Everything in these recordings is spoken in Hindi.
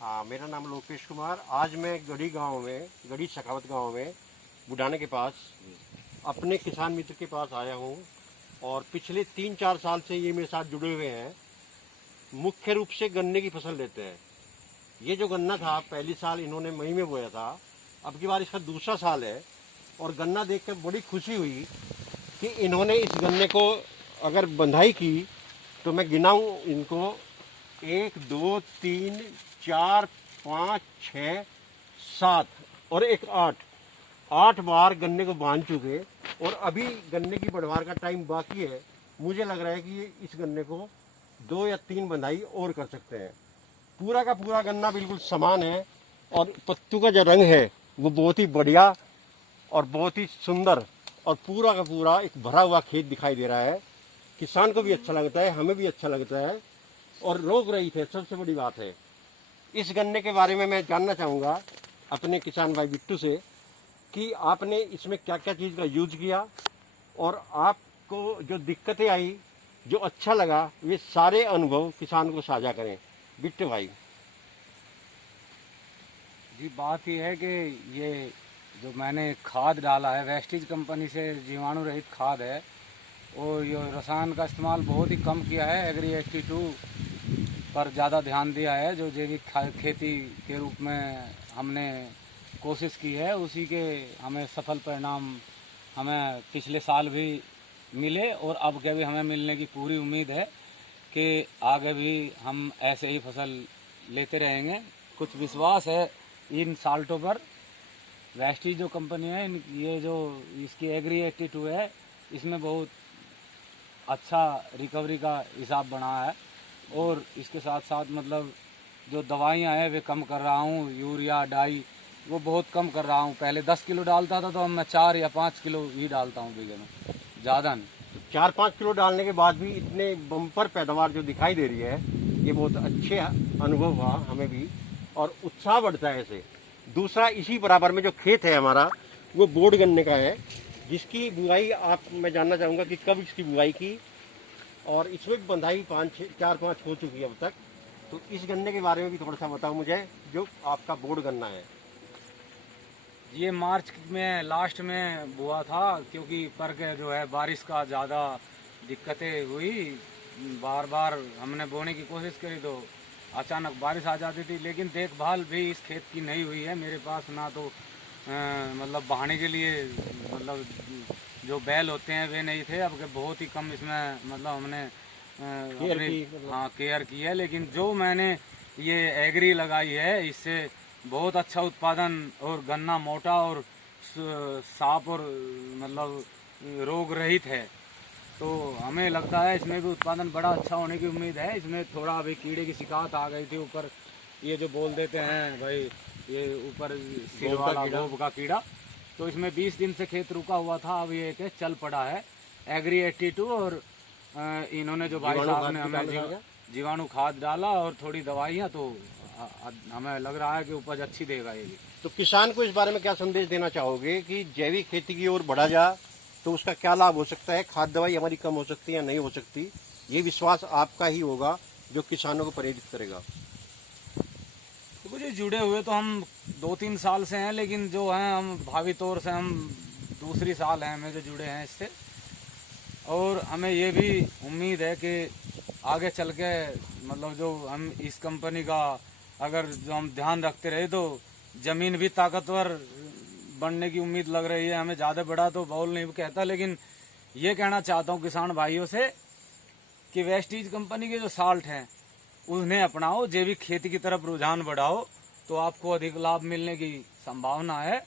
हाँ, मेरा नाम लोकेश कुमार। आज मैं गढ़ी सखावत गांव में बुढ़ाने के पास अपने किसान मित्र के पास आया हूँ और पिछले 3-4 साल से ये मेरे साथ जुड़े हुए हैं। मुख्य रूप से गन्ने की फसल लेते हैं। ये जो गन्ना था पहली साल इन्होंने मई में बोया था, अब की बार इसका दूसरा साल है और गन्ना देखकर बड़ी खुशी हुई कि इन्होंने इस गन्ने को अगर बंधाई की तो मैं गिनाऊँ इनको 1 2 3 4 5 6 7 और एक 8 बार गन्ने को बांध चुके और अभी गन्ने की बढ़वार का टाइम बाकी है। मुझे लग रहा है कि इस गन्ने को 2 या 3 बंधाई और कर सकते हैं। पूरा का पूरा गन्ना बिल्कुल समान है और पत्तों का जो रंग है वो बहुत ही बढ़िया और बहुत ही सुंदर और पूरा का पूरा एक भरा हुआ खेत दिखाई दे रहा है। किसान को भी अच्छा लगता है, हमें भी अच्छा लगता है और रोग रहित है, सबसे बड़ी बात है। इस गन्ने के बारे में मैं जानना चाहूँगा अपने किसान भाई बिट्टू से कि आपने इसमें क्या क्या चीज़ का यूज किया और आपको जो दिक्कतें आई, जो अच्छा लगा, ये सारे अनुभव किसान को साझा करें। बिट्टू भाई जी, बात यह है कि ये जो मैंने खाद डाला है वेस्टीज कंपनी से, जीवाणु रहित खाद है और ये रसायन का इस्तेमाल बहुत ही कम किया है। एग्री 82 पर ज़्यादा ध्यान दिया है। जो जैविक खेती के रूप में हमने कोशिश की है, उसी के हमें सफल परिणाम हमें पिछले साल भी मिले और अब के भी हमें मिलने की पूरी उम्मीद है कि आगे भी हम ऐसे ही फसल लेते रहेंगे। कुछ विश्वास है इन साल्टों पर। वेस्टीज जो कंपनी है, ये जो इसकी एग्री 82 है, इसमें बहुत अच्छा रिकवरी का हिसाब बना है और इसके साथ साथ मतलब जो दवाइयाँ हैं वे कम कर रहा हूँ। यूरिया डाई वो बहुत कम कर रहा हूँ। पहले 10 किलो डालता था तो अब मैं 4 या 5 किलो ही डालता हूँ बीघे में, ज़्यादा नहीं। 4-5 किलो डालने के बाद भी इतने बम्पर पैदावार जो दिखाई दे रही है, ये बहुत अच्छे अनुभव हुआ हमें भी और उत्साह बढ़ता है ऐसे। दूसरा, इसी बराबर में जो खेत है हमारा वो बोड़ गन्ने का है, जिसकी बुआई मैं जानना चाहूँगा कि कब इसकी बुआई की और इसमें भी बंधाई 4-5 हो चुकी है अब तक। तो इस गन्ने के बारे में भी थोड़ा सा बताओ मुझे, जो आपका बोड़ गन्ना है। ये मार्च में लास्ट में बुआ था, क्योंकि पर के जो है बारिश का ज़्यादा दिक्कतें हुई। बार बार हमने बोने की कोशिश करी तो अचानक बारिश आ जाती थी, लेकिन देखभाल भी इस खेत की नहीं हुई है। मेरे पास ना तो मतलब बहाने के लिए मतलब जो बैल होते हैं वे नहीं थे। अब के बहुत ही कम इसमें मतलब हमने केयर की है। लेकिन जो मैंने ये एग्री लगाई है, इससे बहुत अच्छा उत्पादन और गन्ना मोटा और साफ और मतलब रोग रहित है। तो हमें लगता है इसमें भी उत्पादन बड़ा अच्छा होने की उम्मीद है। इसमें थोड़ा अभी कीड़े की शिकायत आ गई थी ऊपर, ये जो बोल देते हैं भाई, ये ऊपर सिर वाला गोब का कीड़ा। तो इसमें 20 दिन से खेत रुका हुआ था, अब ये के चल पड़ा है एग्री 82 और इन्होंने जो भाई साहब ने हमें जीवाणु खाद डाला और थोड़ी दवाइयाँ, तो हमें लग रहा है कि उपज अच्छी देगा ये भी। तो किसान को इस बारे में क्या संदेश देना चाहोगे कि जैविक खेती की ओर बढ़ा जा तो उसका क्या लाभ हो सकता है? खाद दवाई हमारी कम हो सकती है या नहीं हो सकती, ये विश्वास आपका ही होगा जो किसानों को प्रेरित करेगा। देखो जी, जुड़े हुए तो हम 2-3 साल से हैं, लेकिन जो हैं हम भावी तौर से हम दूसरी साल हैं हमें जो जुड़े हैं इससे। और हमें ये भी उम्मीद है कि आगे चल के मतलब जो हम इस कंपनी का अगर जो हम ध्यान रखते रहे तो ज़मीन भी ताकतवर बनने की उम्मीद लग रही है हमें। ज़्यादा बड़ा तो बाउल नहीं कहता, लेकिन ये कहना चाहता हूँ किसान भाइयों से कि वेस्टीज कंपनी के जो साल्ट हैं उन्हें अपनाओ, जैविक खेती की तरफ रुझान बढ़ाओ, तो आपको अधिक लाभ मिलने की संभावना है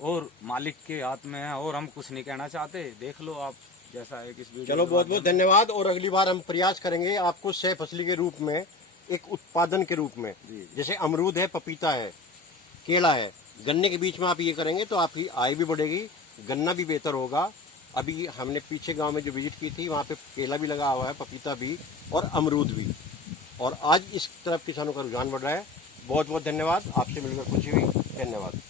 और मालिक के हाथ में है। और हम कुछ नहीं कहना चाहते, देख लो आप जैसा है किस वीडियो। चलो, बहुत बहुत धन्यवाद और अगली बार हम प्रयास करेंगे आपको सह फसली के रूप में, एक उत्पादन के रूप में, जैसे अमरूद है, पपीता है, केला है, गन्ने के बीच में आप ये करेंगे तो आपकी आय भी बढ़ेगी, गन्ना भी बेहतर होगा। अभी हमने पीछे गांव में जो विजिट की थी वहाँ पे केला भी लगा हुआ है, पपीता भी और अमरूद भी, और आज इस तरफ किसानों का रुझान बढ़ रहा है। बहुत बहुत धन्यवाद, आपसे मिलकर खुशी हुई। धन्यवाद।